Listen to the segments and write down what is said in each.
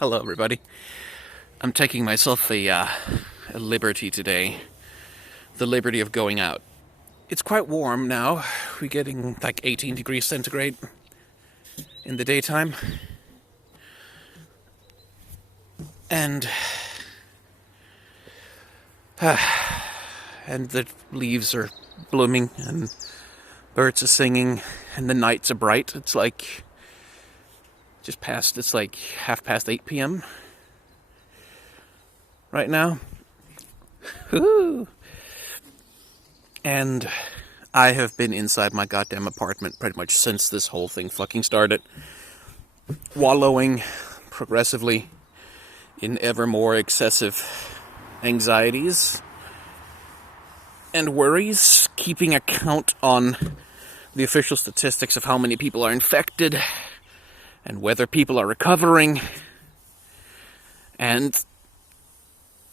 Hello, everybody. I'm taking myself a liberty today. The liberty of going out. It's quite warm now. We're getting like 18 degrees centigrade in the daytime. And the leaves are blooming and birds are singing and the nights are bright. It's like it's like 8:30 p.m. right now. Woo! And I have been inside my goddamn apartment pretty much since this whole thing fucking started. Wallowing progressively in ever more excessive anxieties and worries, keeping account on the official statistics of how many people are infected and whether people are recovering, and,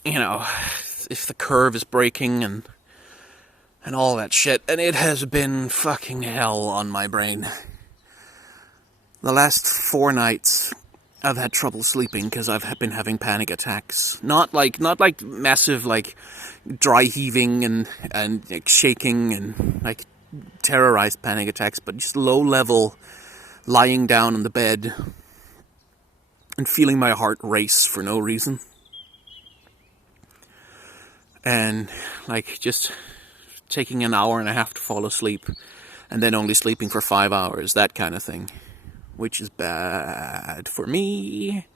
if the curve is breaking and all that shit. And it has been fucking hell on my brain. The last 4 nights, I've had trouble sleeping because I've been having panic attacks. Not like massive, like, dry heaving and like, shaking and, like, terrorized panic attacks, but just low-level lying down on the bed and feeling my heart race for no reason. And, like, just taking an hour and a half to fall asleep and then only sleeping for 5 hours, that kind of thing. Which is bad for me.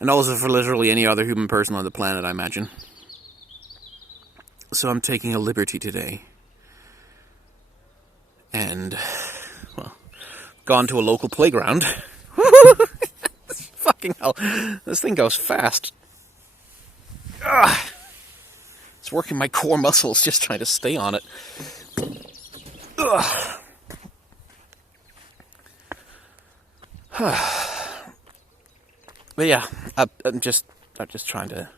And also for literally any other human person on the planet, I imagine. So I'm taking a liberty today. And, well, gone to a local playground. Fucking hell. This thing goes fast. Ugh. It's working my core muscles just trying to stay on it. Ugh. But yeah, I'm just trying to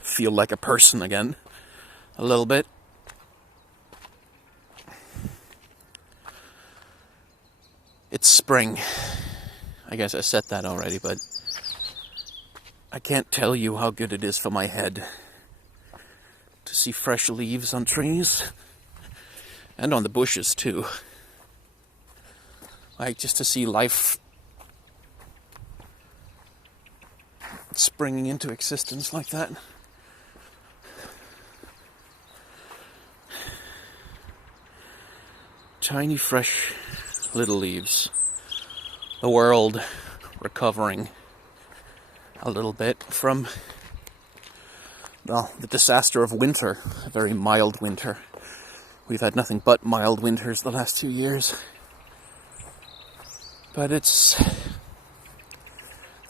feel like a person again, a little bit. It's spring. I guess I said that already, but I can't tell you how good it is for my head to see fresh leaves on trees and on the bushes too. Like, just to see life springing into existence like that. Tiny, fresh little leaves. The world recovering a little bit from, well, the disaster of winter. A very mild winter. We've had nothing but mild winters the last 2 years. But it's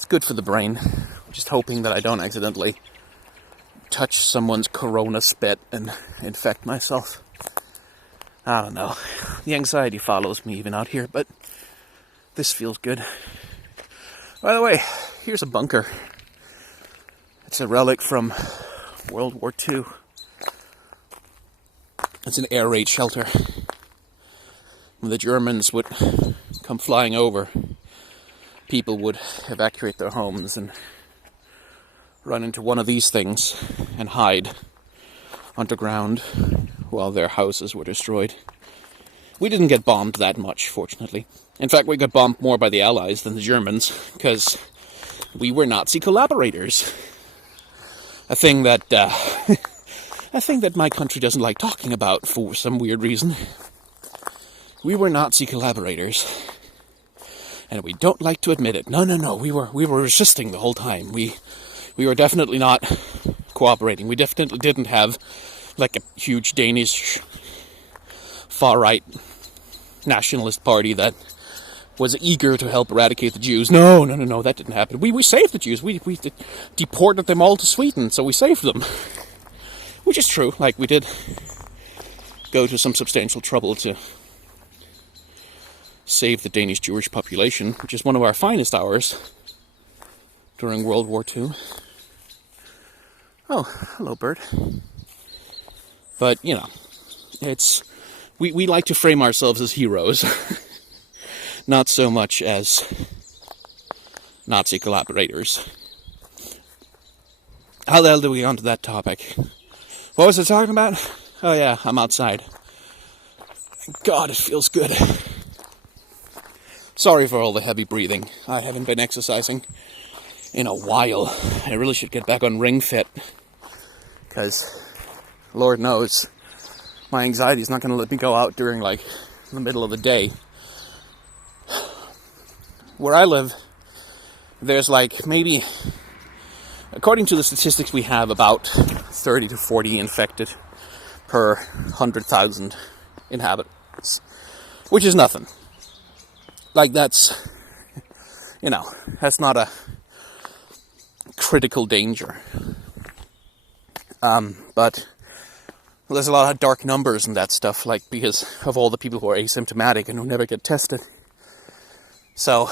good for the brain. I'm just hoping that I don't accidentally touch someone's corona spit and infect myself. I don't know. The anxiety follows me even out here, but this feels good. By the way, here's a bunker. It's a relic from World War II. It's an air raid shelter. When the Germans would come flying over, people would evacuate their homes and run into one of these things and hide underground while their houses were destroyed. We didn't get bombed that much, fortunately. In fact, we got bombed more by the Allies than the Germans, because we were Nazi collaborators. A thing that my country doesn't like talking about for some weird reason. We were Nazi collaborators, and we don't like to admit it. No. We were resisting the whole time. We were definitely not cooperating. We definitely didn't have like a huge Danish far-right nationalist party that was eager to help eradicate the Jews. No, that didn't happen. We saved the Jews. We deported them all to Sweden, so we saved them. Which is true. Like, we did go to some substantial trouble to save the Danish Jewish population, which is one of our finest hours during World War II. Oh, hello, bird. But, it's... We like to frame ourselves as heroes. Not so much as Nazi collaborators. How the hell did we get onto that topic? What was I talking about? Oh yeah, I'm outside. God, it feels good. Sorry for all the heavy breathing. I haven't been exercising in a while. I really should get back on Ring Fit. Because, Lord knows, my anxiety is not going to let me go out during, like, the middle of the day. Where I live, there's, like, maybe, according to the statistics we have, about 30 to 40 infected per 100,000 inhabitants. Which is nothing. Like, that's, that's not a critical danger. But there's a lot of dark numbers and that stuff, like, because of all the people who are asymptomatic and who never get tested. So,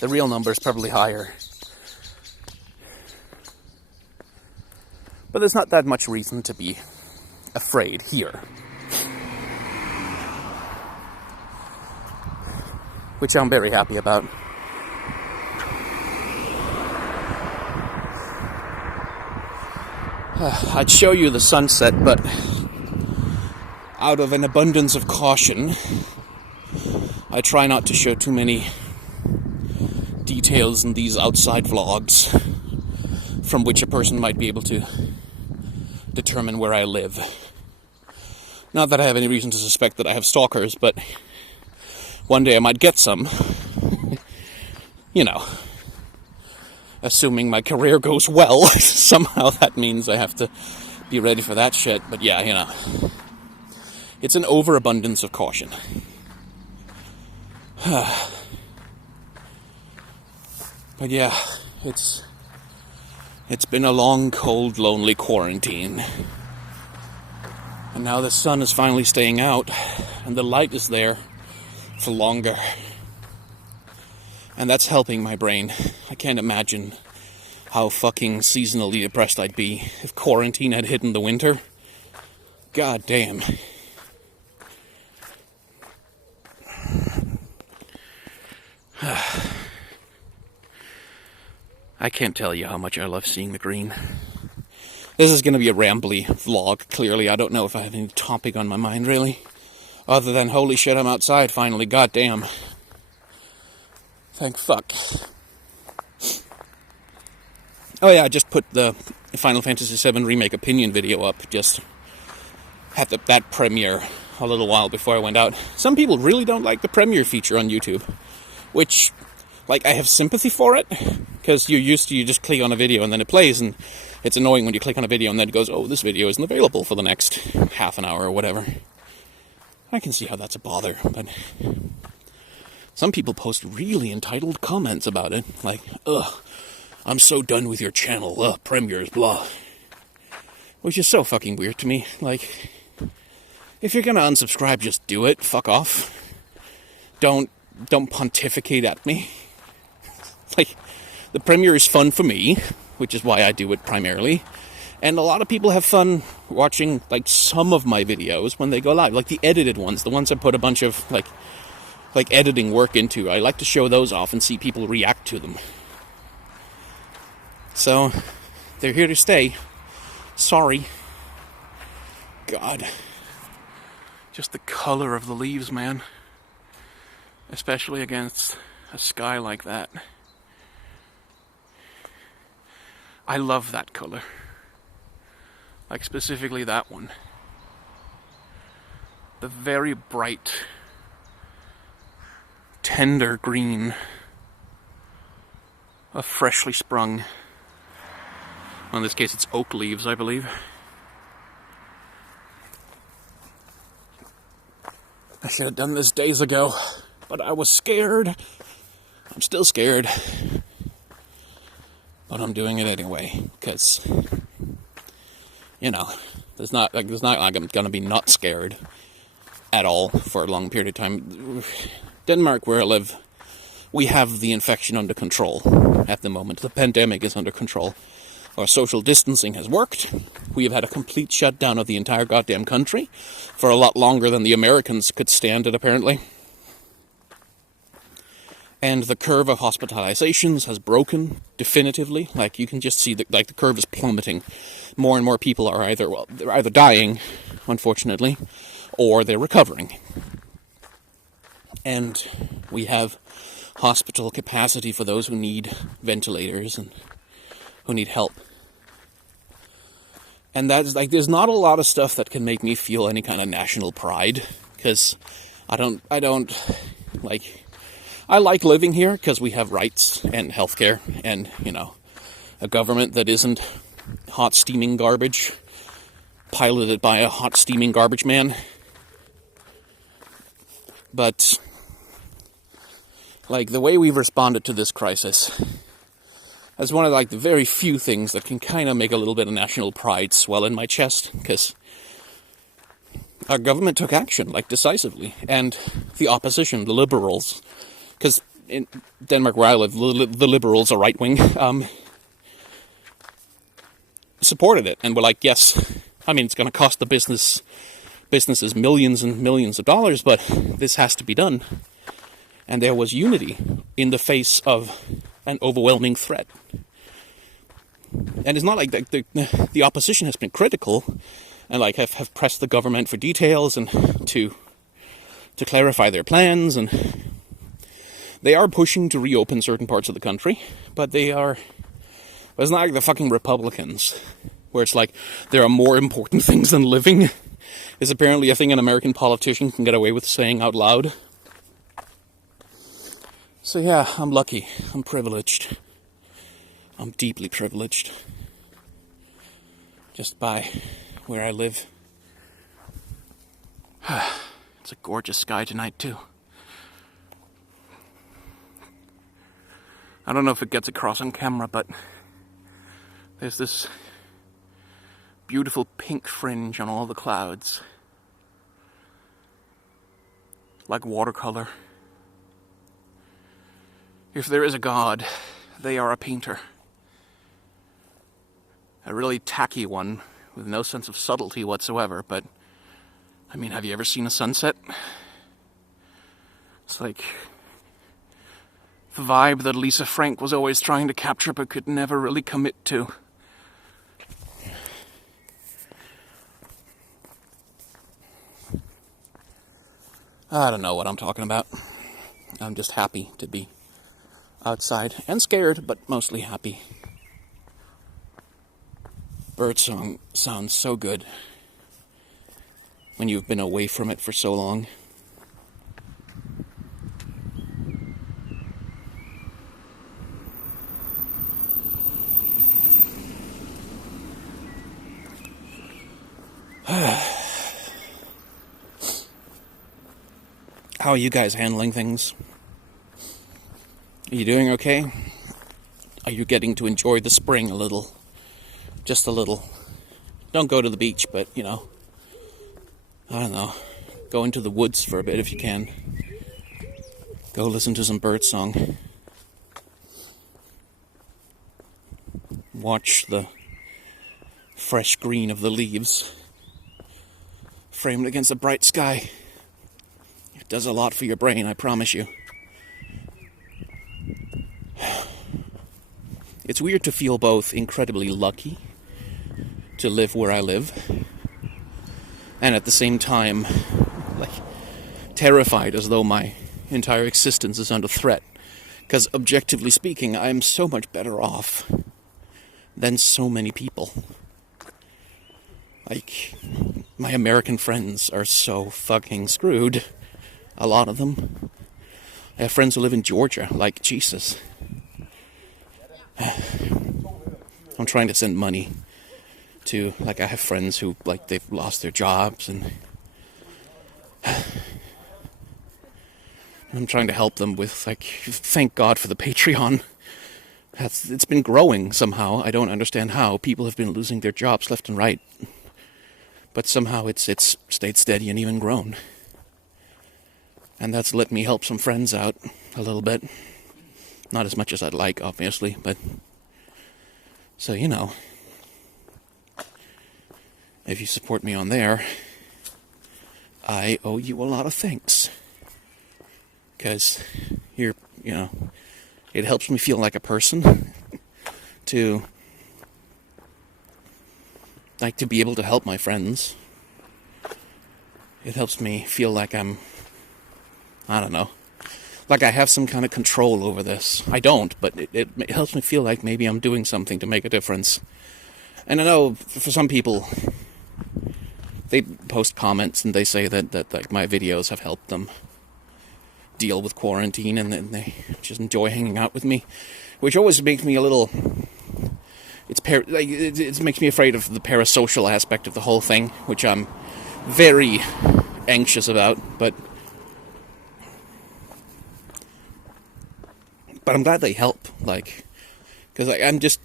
the real number is probably higher. But there's not that much reason to be afraid here. Which I'm very happy about. I'd show you the sunset, but out of an abundance of caution, I try not to show too many details in these outside vlogs from which a person might be able to determine where I live. Not that I have any reason to suspect that I have stalkers, but one day I might get some. Assuming my career goes well. Somehow that means I have to be ready for that shit. But yeah, it's an overabundance of caution. But yeah, it's been a long, cold, lonely quarantine. And now the sun is finally staying out, and the light is there for longer. And that's helping my brain. I can't imagine how fucking seasonally depressed I'd be if quarantine had hit in the winter. God damn. I can't tell you how much I love seeing the green. This is going to be a rambly vlog, clearly. I don't know if I have any topic on my mind, really. Other than, holy shit, I'm outside finally, goddamn. Thank fuck. Oh yeah, I just put the Final Fantasy VII Remake opinion video up. Just had that premiere a little while before I went out. Some people really don't like the premiere feature on YouTube. Which, I have sympathy for it. Because you're used to, you just click on a video and then it plays. And it's annoying when you click on a video and then it goes, oh, this video isn't available for the next half an hour or whatever. I can see how that's a bother, but some people post really entitled comments about it, like, ugh, I'm so done with your channel, premieres, blah. Which is so fucking weird to me. Like, if you're gonna unsubscribe, just do it, fuck off. Don't pontificate at me. Like, the premiere is fun for me, which is why I do it primarily. And a lot of people have fun watching, some of my videos when they go live. Like, the edited ones, the ones I put a bunch of, editing work into. I like to show those off and see people react to them. So, they're here to stay. Sorry. God. Just the color of the leaves, man. Especially against a sky like that. I love that color. Specifically that one. The very bright, tender green of freshly sprung. Well, in this case, it's oak leaves, I believe. I should have done this days ago, but I was scared. I'm still scared. But I'm doing it anyway, because, it's not like I'm gonna be not scared at all for a long period of time. Denmark, where I live, we have the infection under control at the moment. The pandemic is under control. Our social distancing has worked. We have had a complete shutdown of the entire goddamn country for a lot longer than the Americans could stand it, apparently. And the curve of hospitalizations has broken definitively. Like, you can just see that, like, the curve is plummeting. More and more people are they're either dying, unfortunately, or they're recovering. And we have hospital capacity for those who need ventilators and who need help. And that's like, there's not a lot of stuff that can make me feel any kind of national pride, because I like living here because we have rights and healthcare and, a government that isn't hot steaming garbage piloted by a hot steaming garbage man. But, like, the way we've responded to this crisis is one of, like, the very few things that can kind of make a little bit of national pride swell in my chest, because our government took action, like, decisively, and the opposition, the liberals, because in Denmark where I live, the liberals are right-wing, supported it, and were like, yes, I mean, it's going to cost the businesses millions and millions of dollars, but this has to be done. And there was unity in the face of an overwhelming threat. And it's not like the opposition has been critical and like have pressed the government for details and to clarify their plans, and they are pushing to reopen certain parts of the country, but it's not like the fucking Republicans, where it's like there are more important things than living, is apparently a thing an American politician can get away with saying out loud. So yeah, I'm lucky. I'm privileged. I'm deeply privileged. Just by where I live. It's a gorgeous sky tonight, too. I don't know if it gets across on camera, but there's this beautiful pink fringe on all the clouds. Like watercolor. If there is a god, they are a painter. A really tacky one, with no sense of subtlety whatsoever, but, I mean, have you ever seen a sunset? It's like the vibe that Lisa Frank was always trying to capture but could never really commit to. I don't know what I'm talking about. I'm just happy to be outside, and scared, but mostly happy. Birdsong sounds so good when you've been away from it for so long. How are you guys handling things? Are you doing okay? Are you getting to enjoy the spring a little? Just a little. Don't go to the beach, but, I don't know. Go into the woods for a bit if you can. Go listen to some birdsong. Watch the fresh green of the leaves framed against a bright sky. It does a lot for your brain, I promise you. It's weird to feel both incredibly lucky to live where I live, and at the same time, like, terrified as though my entire existence is under threat. Because objectively speaking, I'm so much better off than so many people. Like, my American friends are so fucking screwed. A lot of them. I have friends who live in Georgia. Like, Jesus. I'm trying to send money to, like, I have friends who, like, they've lost their jobs, and I'm trying to help them with, like, thank God for the Patreon. It's been growing somehow. I don't understand how. People have been losing their jobs left and right. But somehow it's stayed steady and even grown. And that's let me help some friends out a little bit. Not as much as I'd like, obviously, but so, if you support me on there, I owe you a lot of thanks. Because you're you know, it helps me feel like a person to be able to help my friends. It helps me feel like I don't know, like I have some kind of control over this. I don't, but it helps me feel like maybe I'm doing something to make a difference. And I know for some people, they post comments and they say that like my videos have helped them deal with quarantine, and then they just enjoy hanging out with me, which always makes me a little. It makes me afraid of the parasocial aspect of the whole thing, which I'm very anxious about. But I'm glad they help, like, because I'm just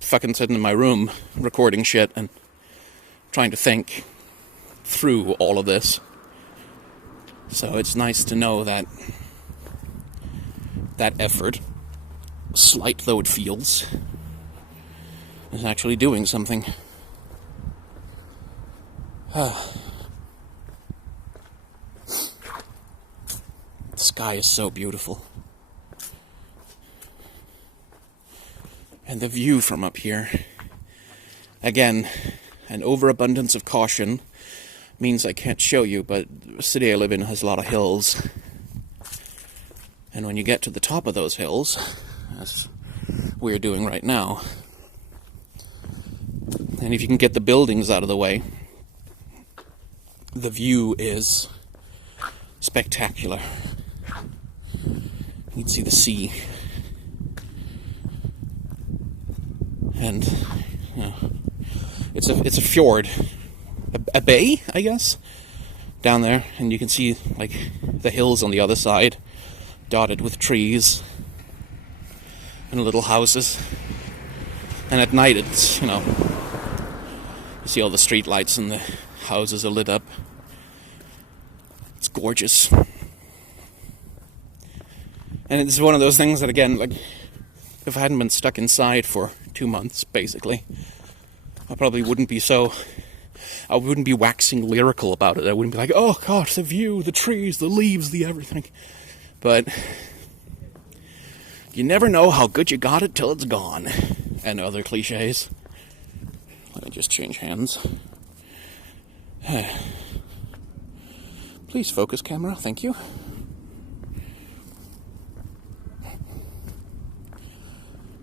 fucking sitting in my room recording shit and trying to think through all of this. So it's nice to know that effort, slight though it feels, is actually doing something. The sky is so beautiful. And the view from up here, again, an overabundance of caution means I can't show you, but the city I live in has a lot of hills. And when you get to the top of those hills, as we're doing right now, and if you can get the buildings out of the way, the view is spectacular. You can see the sea. And, you know, it's a fjord, a bay, I guess, down there, and you can see, like, the hills on the other side, dotted with trees and little houses. And at night it's, you know, you see all the street lights and the houses are lit up. It's gorgeous. And it's one of those things that, again, like, if I hadn't been stuck inside for 2 months, basically, I probably wouldn't be I wouldn't be waxing lyrical about it. I wouldn't be like, oh God, the view, the trees, the leaves, the everything. But you never know how good you got it till it's gone. And other cliches. Let me just change hands. Please focus, camera. Thank you.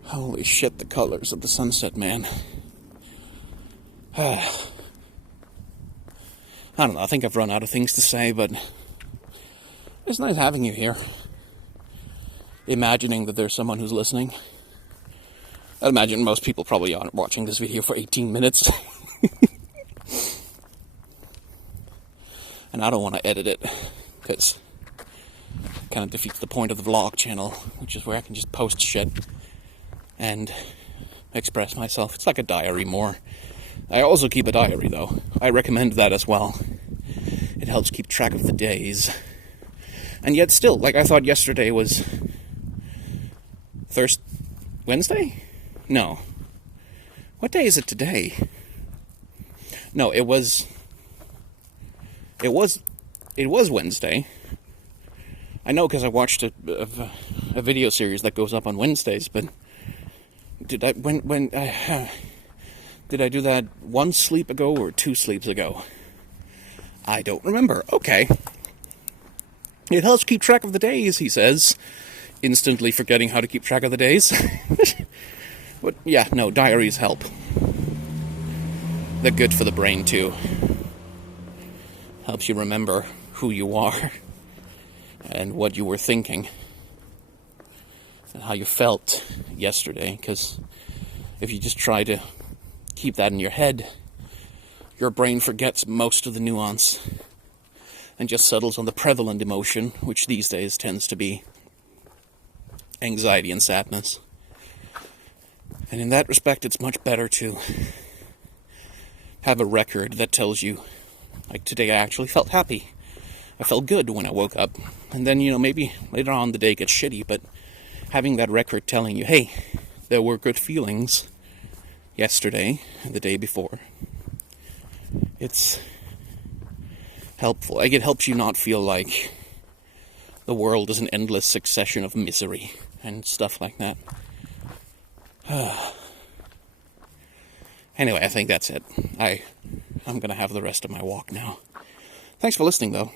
Holy shit, the colors of the sunset, man. I don't know, I think I've run out of things to say, but it's nice having you here. Imagining that there's someone who's listening. I imagine most people probably aren't watching this video for 18 minutes. And I don't want to edit it, because it kind of defeats the point of the vlog channel, which is where I can just post shit and express myself. It's like a diary more. I also keep a diary, though. I recommend that as well. It helps keep track of the days. And yet still, like, I thought yesterday was Wednesday? No. What day is it today? No, it was Wednesday. I know, because I watched a video series that goes up on Wednesdays, but did I did I do that 1 sleep ago or 2 sleeps ago? I don't remember. Okay. It helps keep track of the days, he says, instantly forgetting how to keep track of the days. But yeah, no, diaries help. They're good for the brain too. Helps you remember who you are and what you were thinking and how you felt yesterday, because if you just try to keep that in your head, your brain forgets most of the nuance and just settles on the prevalent emotion, which these days tends to be anxiety and sadness. And in that respect, it's much better to have a record that tells you, like, today I actually felt happy. I felt good when I woke up. And then, you know, maybe later on the day gets shitty, but having that record telling you, hey, there were good feelings yesterday and the day before, it's helpful. Like, it helps you not feel like the world is an endless succession of misery and stuff like that. Anyway, I think that's it. I'm going to have the rest of my walk now. Thanks for listening, though.